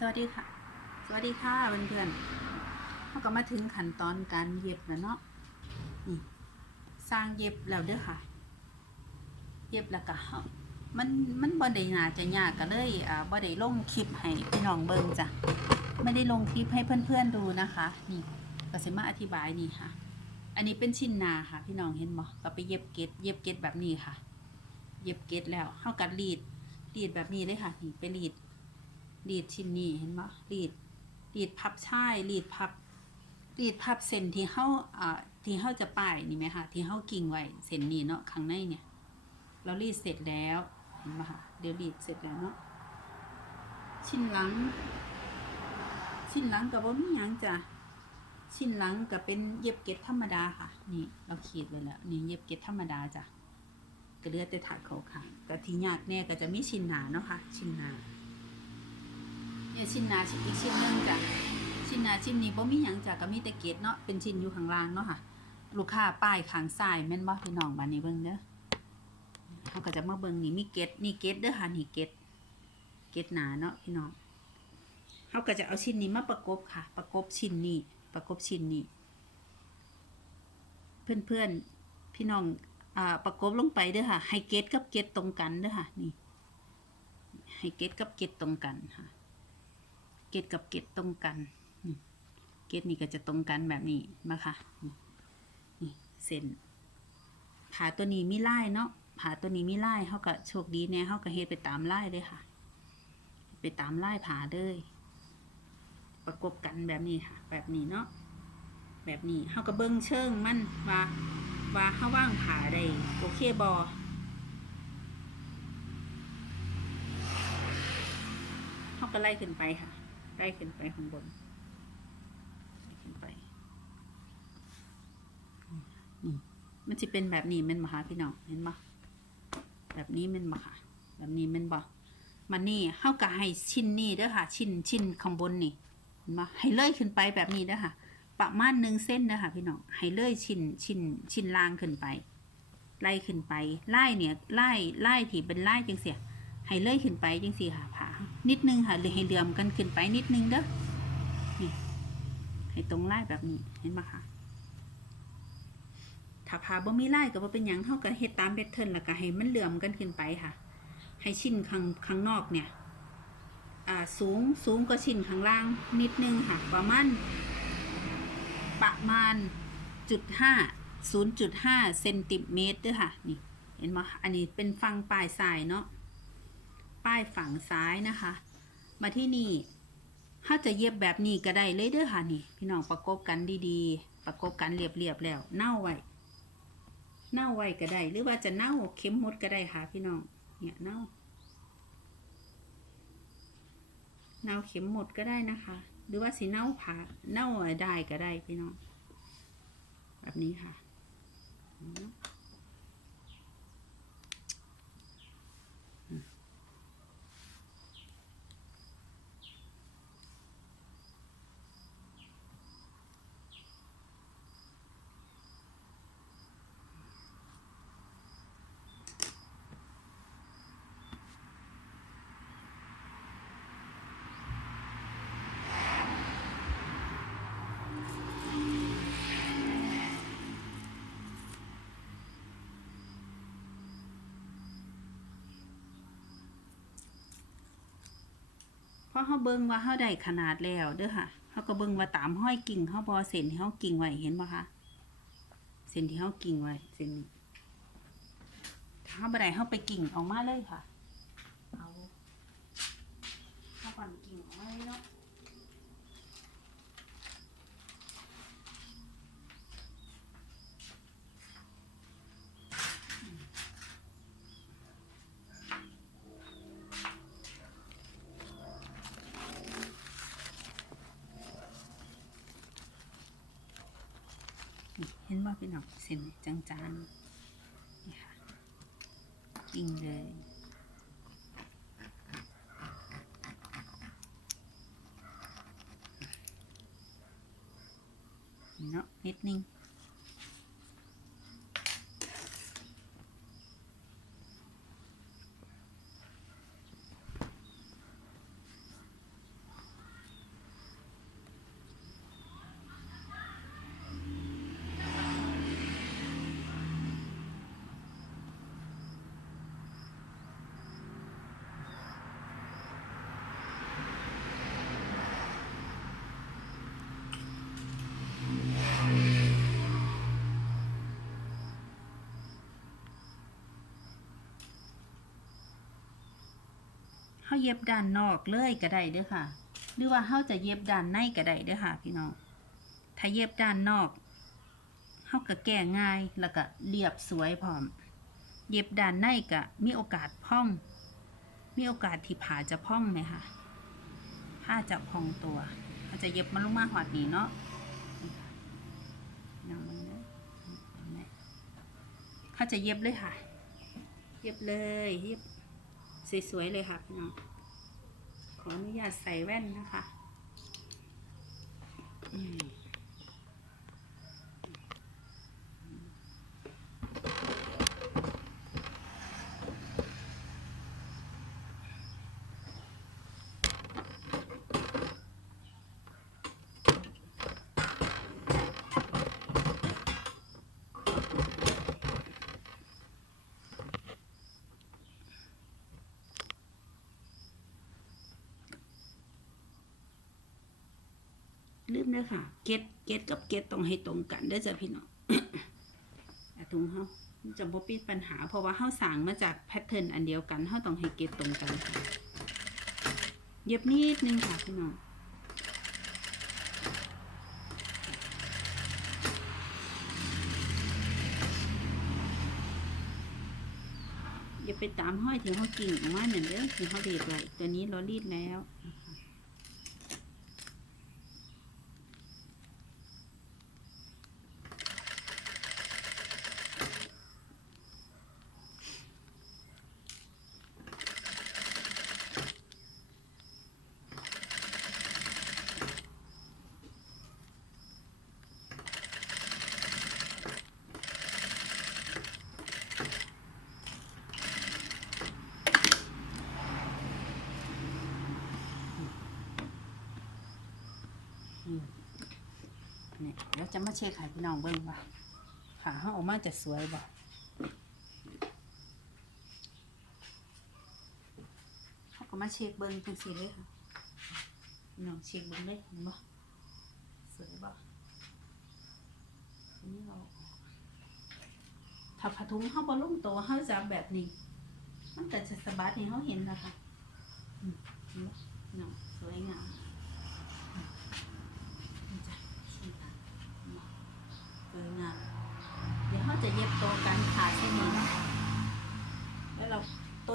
สวัสดีค่ะ สวัสดีค่ะเพื่อนๆเราก็มาถึงขั้นตอนการเย็บแล้วเนาะนี่สร้างเย็บแล้วเด้อค่ะ เย็บแล้วก็มันมันบ่ได้น่าจะยากก็เลยอ่าบ่ได้ลงคลิปให้พี่น้องเบิ่งจ้ะไม่ได้ลงคลิปให้เพื่อนๆดูนะคะ นี่ก็สิมาอธิบายนี่ค่ะ อันนี้เป็นชิ้นนาค่ะ พี่น้องเห็นบ่ก็ไปเย็บเกล็ดเย็บเกล็ดแบบนี้ค่ะ เย็บเกล็ดแล้วเฮาก็รีดรีดแบบนี้เลยค่ะนี่ไปรีด รีดชิ้นนี้เห็นปะรีดรีดพับช่ายรีดพับรีดพับเส้นที่เข้าอ่าที่เข้าจะป้ายนี่ไหมคะที่เข้ากิ่งไว้เส้นนี้เนาะข้างในเนี่ย เรารีดเสร็จแล้วเห็นปะคะเดี๋ยวรีดเสร็จแล้วเนาะชิ้นหลัง ชิ้นหลังกับว่ามีหยังจ้ะชิ้นหลังกับเป็นเย็บเกล็ดธรรมดาค่ะ นี่เราขีดไว้แล้วนี่เย็บเกล็ดธรรมดาจ้ะก็เลือแต่ถาดเขาค่ะกะที่ยากแน่ก็จะมีชิ้นหนาเนาะค่ะ ชิ้นหนา เนี่ยชิ้นหนาชิ้นอีกชิ้นหนึงจ้ะชิ้นหนาชิ้นนี้บ่มีหยังจ้ะก็มีแต่เกล็ดเนาะเป็นชิ้นอยู่ข้างล่างเนาะค่ะ ลูกค้าป้ายขางซ้ายแม่นบ่พี่น้องบัดนี้เบิ่งเด้อเขาก็จะมาเบิ่งนี่มีเกล็ดนี่เกล็ดเด้อค่ะนี่เกล็ดเกล็ดหนาเนาะพี่น้องเขาก็จะเอาชิ้นนี้มาประกบค่ะ ประกบชิ้นนี้ประกบชิ้นนี้เพื่อนๆพี่น้องอ่าประกบลงไปเด้อค่ะ ให้เกล็ดกับเกล็ดตรงกันเด้อค่ะ นี่ ให้เกล็ดกับเกล็ดตรงกันค่ะ กตกับเกตตรงกัน เกตนี่ก็จะตรงกันแบบนี้มาค่ะนี่เส้นผาตัวนี้มีลายเนาะผาตัวนี้มีลายเขาก็โชคดีแน่เขาก็เฮ็ดไปตามลายเลยค่ะ ไปตามลายผาเลย ประกบกันแบบนี้ค่ะ แบบนี้เนาะแบบนี้เขาก็เบิ้งเชิงมันว่าว่าเขาว่างผาได้โอเคบอเขาก็ไล่ขึ้นไปค่ะ ไล่ขึ้นไปข้างบนขึ้นไปนี่มันจะเป็นแบบนี้มันบ่คะพี่น้องเห็นบ่แบบนี้มันบ่ค่ะ แบบนี้มันบ่มันนี่เฮาก็ให้ชิ้นนี้เด้อค่ะ ชิ้นชิ้นข้างบนนี่เห็นบ่ให้เลื่อยขึ้นไปแบบนี้เด้อค่ะ ประมาณหนึ่งเส้นเด้อค่ะ พี่น้องให้เลื่อยชิ้นชิ้นชิ้นล่างขึ้นไปไล่ขึ้นไปไล่เนี่ยไล่ไล่ที่เป็นไล่จังเสียให้เลื่อยขึ้นไปจังสี่ค่ะผา นิดนึงค่ะหรือให้เหลื่อมกันขึ้นไปนิดนึงเด้อนี่ให้ตรงไล่แบบนี้เห็นไหมคะถ้าผาบ่มีไล่ก็บ่เป็นหยังเท่ากับเฮ็ดตามแพทเทิร์นแล้วก็ให้มันเหลื่อมกันขึ้นไปค่ะ ให้ชิ้นข้างข้างนอกเนี่ยอ่าสูงสูงกว่าชิ้นข้างล่างนิดนึงค่ะประมาณประมาณจุดห้าศูนย์จุดห้าเซนติเมตรด้วยค่ะนี่เห็นไหมอันนี้เป็นฟังปลายสายเนาะ ป้ายฝั่งซ้ายนะคะ มาที่นี่ถ้าจะเย็บแบบนี้ก็ได้เลยเด้อค่ะนี่ พี่น้องประกบกันดีๆ ประกบกันเรียบๆแล้วเน่าไว้เน่าไว้ก็ได้ หรือว่าจะเน่าเข็มมดก็ได้ค่ะ พี่น้องเนี่ยเน่าเน่าเข็มหมดก็ได้นะคะ หรือว่าสีเน่าผาเน่าได้ก็ได้พี่น้อง แบบนี้ค่ะ อเพราะเขาเบิ่งว่าเขาได้ขนาดแล้วเด้อค่ะเขาก็เบิ่งว่าตามห้อยกิ่งเขาบอเส้นที่เขากิ่งไว้เห็นปะคะเส้นที่เขากิ่งไว้เส้นนี้ถ้าเขาบ่ได้เขาไปกิ่งออกมาเลยค่ะ เอาเขาปั่นกิ่งออกมาเลยเนาะ นี่เห็นว่าพี่น้องเส้นจางๆนี่ค่ะกิ่งเลยเนาะนิดนึงาเย็บด้านนอกเลยก็ได้เด้อค่ะ หรือว่าเฮาจะเย็บด้านในก็ได้เด้อค่ะ พี่น้อง ถ้าเย็บด้านนอกเฮาก็แก้ง่ายแล้วก็เรียบสวยพร้อม เย็บด้านในก็มีโอกาสพ่อง มีโอกาสที่ผ่าจะพ่องไหมคะผ้าจะพองตัวเขาจะเย็บมันลงมาหอดนี้เนาะน้องมึงนะเขาจะเย็บเลยค่ะ เย็บเลย เย็บ สวยๆเลยค่ะพี่น้อง ขออนุญาตใส่แว่นนะคะ อืม ลืมเด้อค่ะ เกตเกตกับเกตต้องให้ตรงกันเด้อจ้ะพี่น้องอะตรงเฮาจะบ่ปิดปัญหา เพราะว่าเฮาสร้างมาจากแพทเทิร์นอันเดียวกันเฮาต้องให้เกตตรงกัน เย็บนิดนึงค่ะพี่น้องอย่าไปตามห้อยที่เขากิ่งออกมาเนี่ยเด้อที่เขาเด็ดไว้ตัวนี้เรารีดแล้ว เนี่ยเดี๋ยวจะมาเช็คให้พี่น้องเบิ่งว่าขาเขาออกมาจะสวยบ่เขาก็มาเช็คเบิ่งจังซี่เลยค่ะพี่น้องเช็คเบิ่งเลยเห็นบ่สวยบ่นนี้เราถ้าผ้าถุงเขาบ่ลงตัวเขาจะแบบนี้ มันก็จะสบัดให้เขาเห็นนะคะอืมเนบ่พี่น้องสวยงาม นี่จ้ะชี้ตาสวยงามเดี๋ยวเขาจะเย็บตัวกันขาเส้นนี้เนาะแล้วเรา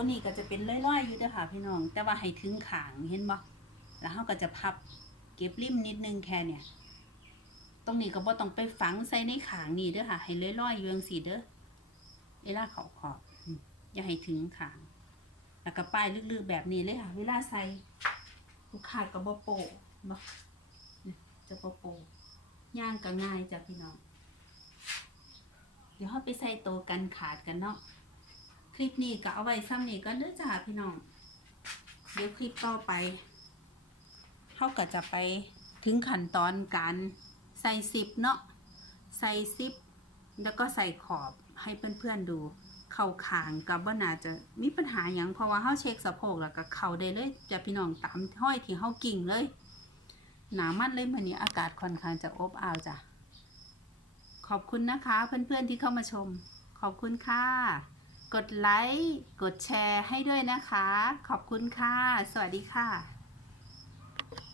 ตัวนี้ก็จะเป็นร้อยๆอยู่เด้อค่ะพี่น้อง แต่ว่าให้ถึงขางเห็นบ่แล้วเขาก็จะพับเก็บริมนิดนึงแค่เนี่ย ตรงนี้ก็บ่ต้องไปฝังใส่ในขางนี่เด้อค่ะ ให้ร้อยๆอยู่จังซี่เด้อเวลาเขาขอบอย่าให้ถึงขาง แล้วก็ป้ายลึกๆแบบนี้เลยค่ะ เวลาใส่ลูกค้าก็บ่โปะบ่จะโปโปย่างก็ง่ายจ้ะพี่น้อง เดี๋ยวเราไปใส่โตกันขาดกันเนาะ คลิปนี้ก็เอาไว้ซ้ำนี้ก็เด้อจ้าพี่น้อง เดี๋ยวคลิปต่อไปเขาก็จะไปถึงขั้นตอนการใส่ซิปเนาะ ใส่ซิป แล้วก็ใส่ขอบให้เพื่อนๆดู เข่าคางกับว่าน่าจะมีปัญหาอย่างเพราะว่าเขาเช็คสะโพกแล้วก็เข่าได้เลยจะพี่น้องตามห้อยที่เขากิ่งเลย หนามันเลยวันนี้อากาศค่อนข้างจะอบอ้าวจ้ะ ขอบคุณนะคะ เพื่อนๆที่เข้ามาชม ขอบคุณค่ะ กดไลค์ กดแชร์ให้ด้วยนะคะ ขอบคุณค่ะ สวัสดีค่ะ